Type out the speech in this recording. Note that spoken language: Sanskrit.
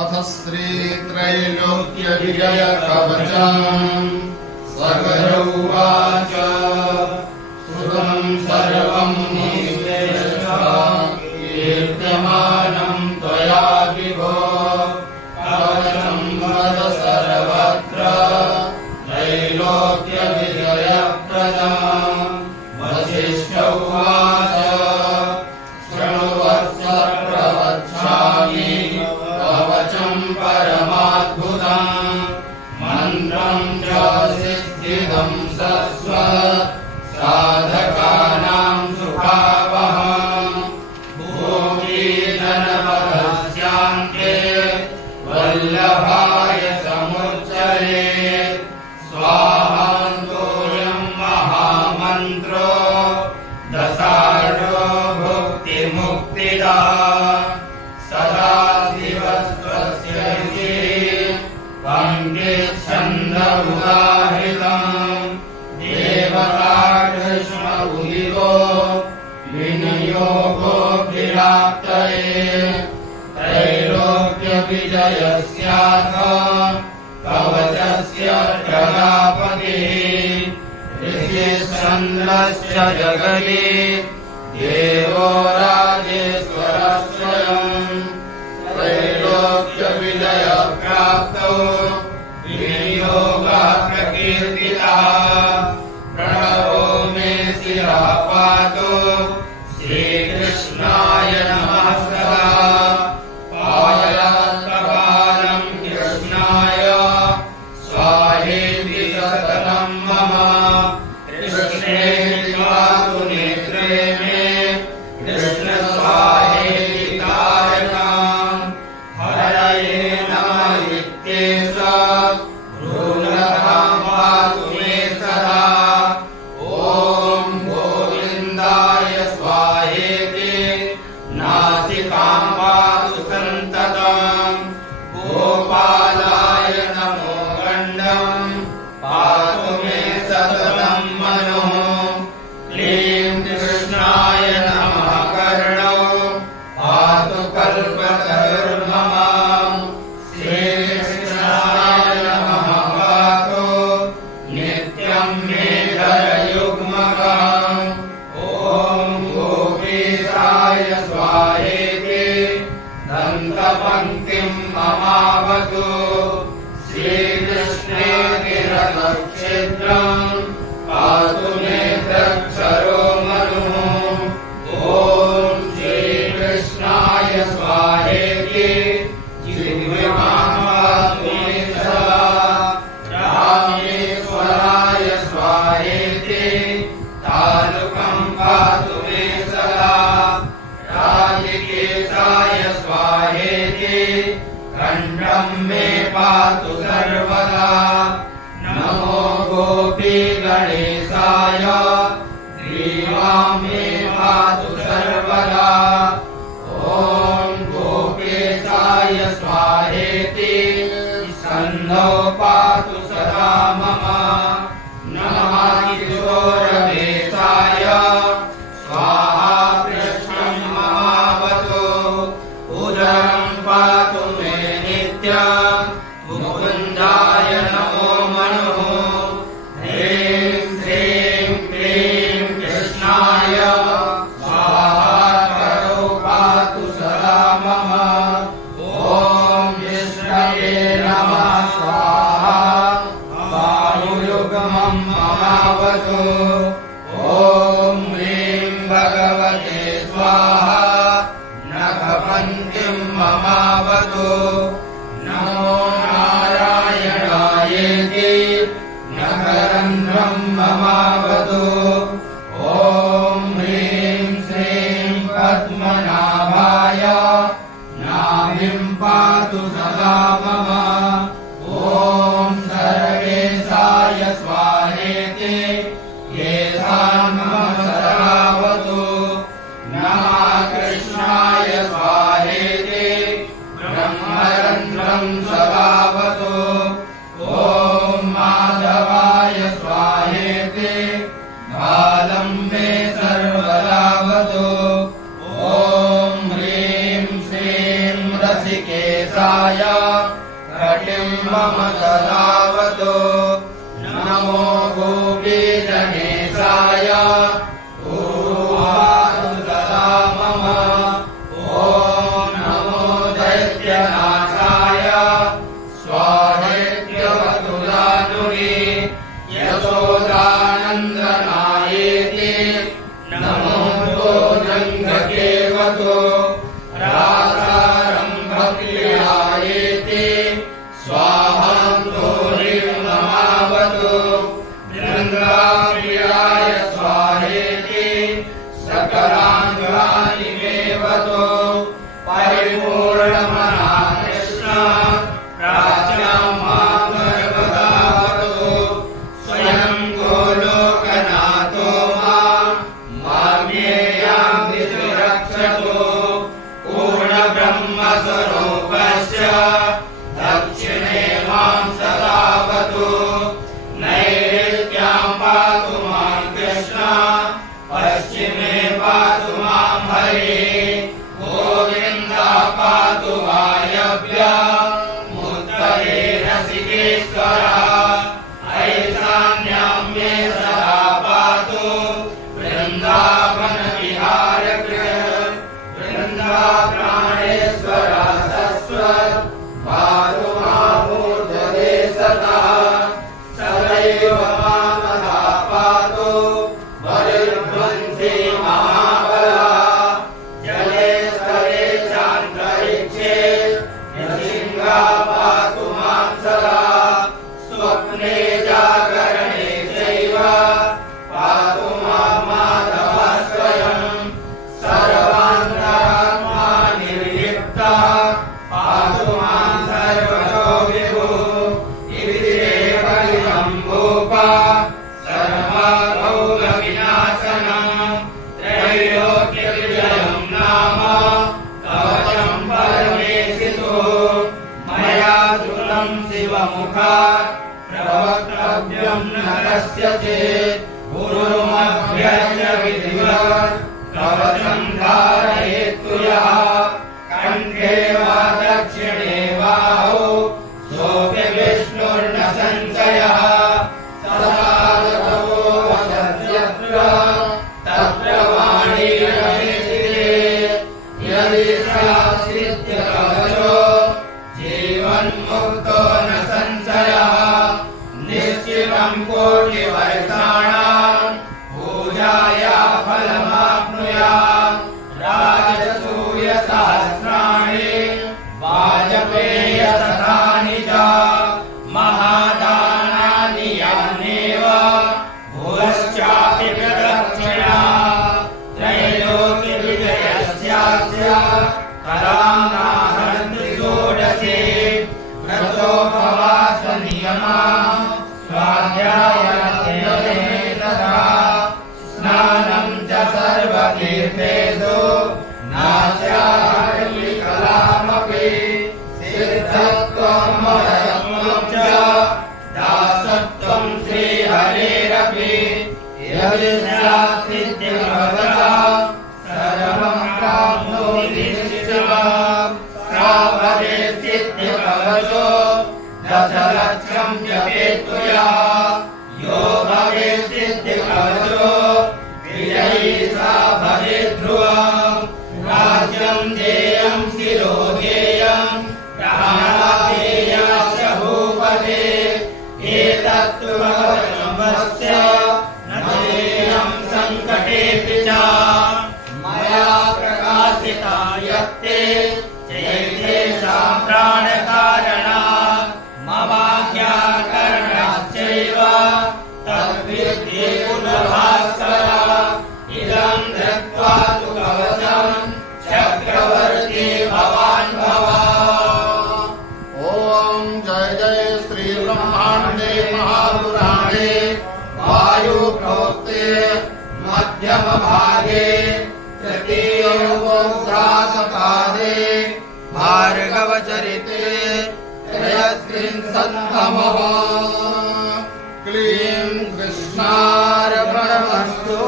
अथ श्रीत्रैलोक्यविजयकवचम् सगरौवाच सुतं सर्वं कीर्त्यमानं त्वया विभो कवचं वद सर्वत्र त्रैलोक्यविजयप्रदम् वसिष्ठ उवाच शृण्वत्स प्रवक्ष्यामि कवचं परमाद्भुतम् मन्त्रं च सिद्धिदं सस्वत् साधकानां सुखावहम् भूमि जनपदस्यान्ते वल्लभाय समुच्चये स्वाहान्तोऽयं महामन्त्रो दशार्णो भुक्तिमुक्तिदा सदाशिवस्त्वस्य पङ्क्तिच्छन्दमुदाहृतम् देवताकृष्ण उदितो विनियोगोऽभिराप्तये त्रैलोक्यविजयस्याथ कवचस्य प्रजापतिः ऋषिश्चन्द्रश्च जगति देवो राजेश्वरस्वयम् त्रैलोक्यविजयप्राप्तौ विनियोगः प्रकीर्तितः प्रणवो मे शिरः पातु श्रीकृष्णाय नमः सदा पायात्कपालं कृष्णाय स्वाहेति सततं मम कृष्णे पातु नेत्रे मे कृष्ण स्वाहेति तारकाम् हरये नमः इत्येष भ्रूणतां पातु मे सदा ॐ गोविन्दाय स्वाहेति नासिकां पातु सन्ततम् गोपालाय नमो गण्डं पातु मे सततं मनः क्लीं कृष्णाय नमः कर्णौ पातु कल्पतरुर्मम श्रीकृष्णाय नमः पातु नित्यं मे धरयुग्मकम् ॐ गोपीशाय स्वाहेति दन्तपङ्क्तिं ममावतु श्रीकृष्णेति रथक्षेत्रं पातु मे द्रक्षरो मनुः ॐ श्रीकृष्णाय स्वाहेति जिह्वां पातु मे सदा रामेश्वराय स्वाहेति तालुकं पातु मे सदा राजकेशाय स्वाहेति खण्डं मे पातु सर्वदा नमो गोपीगणेशाय ग्रीवां मे पातु सर्वदा ॐ गोपेशाय स्वाहेति सन्नौ पातु सदा मम नमः किशोरवेशाय स्वाहा कृष्णं ममावतु उदरं पातु मे नित्यं मुकुन्दाय नमो मनुः ह्रीं श्रीं क्लीं कृष्णाय स्वाहा करौ पातु सदा मम ॐ विष्णवे नमः स्वाहा वायुयुग्मं ममावतु ॐ ह्रीं भगवते स्वाहा नखपङ्क्तिं ममावतु नमो नारायणायेति नखरन्ध्रं ममावतु ॐ ह्रीं श्रीं पद्मनाभाय नाभिं पातु सदा मम ॐ सर्वेशाय स्वाहेति येषां मम सदावतु नमः कृष्णाय स्वाहेति ब्रह्मरन्ध्रं सदावतु ॐ माधवाय स्वाहेति बालं मे सर्वदावतु ॐ ह्रीं श्रीं रसिकेशाय देवाय कटिं मम सदावतु नमो गोपीजनेशाय पूर्वासु सदा मम ॐ नमो दैत्यनाशाय स्वाहेत्यवतुलानुनि यशोदानन्दनायेति नमो जङ्गकेवतो रासारम्भक्रियायेति स्वाहान्तो नमावतु वृन्दाप्रियाय स्वाहेति सकलाङ्गानि मेवतु परिपूर्णमना कृष्ण प्राच्यां मां सर्वदावतु स्वयं गोलोकनाथो मामेयां दिशि रक्षतु पूर्णब्रह्मस्वरूपस्य दक्षिणे मां सदावतु नैऋत्यां पातु मां कृष्ण पश्चिमे पातु मां हरिः गोविन्दः पातु वायव्यम् उत्तरे रसिकेश्वरः ऐशान्यां मे सदा पातु वृन्दावनविहारगृहः वृन्दाप्राणेश्वरः सस्वत् पातु मामूर्धरे सदा सदैव मामदा पातु बलिर्ध्वंसी महाबलः जले स्तरे चान्तरिक्षे नृसिंहः पातु मां सदा स्वप्ने जागरणे चैव पातु मां माधवः स्वयं सर्वान्तरात्मा निर्लिप्तः पातु मां सर्वतो विभुः इति देवलितं भूप सर्वभोगविनाशनं त्रैलोक्यविजयं नाम कवचं परमेशितुः मया श्रुतं शिवमुखात् प्रवक्तव्यं न कस्यचित् गुरुमभ्यर्च्य विधिवत् कवचं धारयेत्तु यः कण्ठे वा दक्षिणे बाहौ सोऽपि विष्णुर्न संशयः सदागतो वसत्यत्र तत्र वाणी रमेशिते यदि स्यात्सिद्ध्यकवचो जीवन्मुक्तो न संशयः निश्चितं कोटिवर्षाणां पूजाया फलमाप्नुयात् राजसूयसहस्राणि वाजपेयशतानि च महादानानि यान्येव भुवश्चापि प्रदक्षिणा त्रैलोक्यविजयस्यास्य करानाहन्ति षोडशे व्रतोपवासनियमा स्वाध्यायनियमेतथा स्नानं च सर्वतीर्थेषु नास्यामि कलामपि सिद्धत्वं मदत्वं च दासत्वं श्रीहरेरपि यदि स्यात्सिद्धिर्भवता सर्वं प्राप्नोति निश्चितम् सा भवेत् सिद्धिर्भवतो दशलक्षं जपेत्तु यः यो भवेत् सिद्धिर्भवतो विजयी सा भवेत् ध्रुवम् राज्यं देयं शिरो देयं प्राणादेयश्च भूपते एतत्तु भवस्य न देयं सङ्कटेऽपि च मया प्रकाशिता यत्ते चैतेषां प्राणकारणा ममाज्ञाकरणश्चैव तद्विद्धि पुनर्भास्कर इदं धृत्वा तु कवचं चक्रवर्ती भवान् भव। ॐ जय जय श्री ब्रह्माण्डे महापुराणे वायुप्रोक्ते मध्यमभागे तृतीयोपोद्घातपादे भार्गवचरिते त्रयस्त्रिंशत्तमः। क्लीं कृष्णार्पणमस्तु।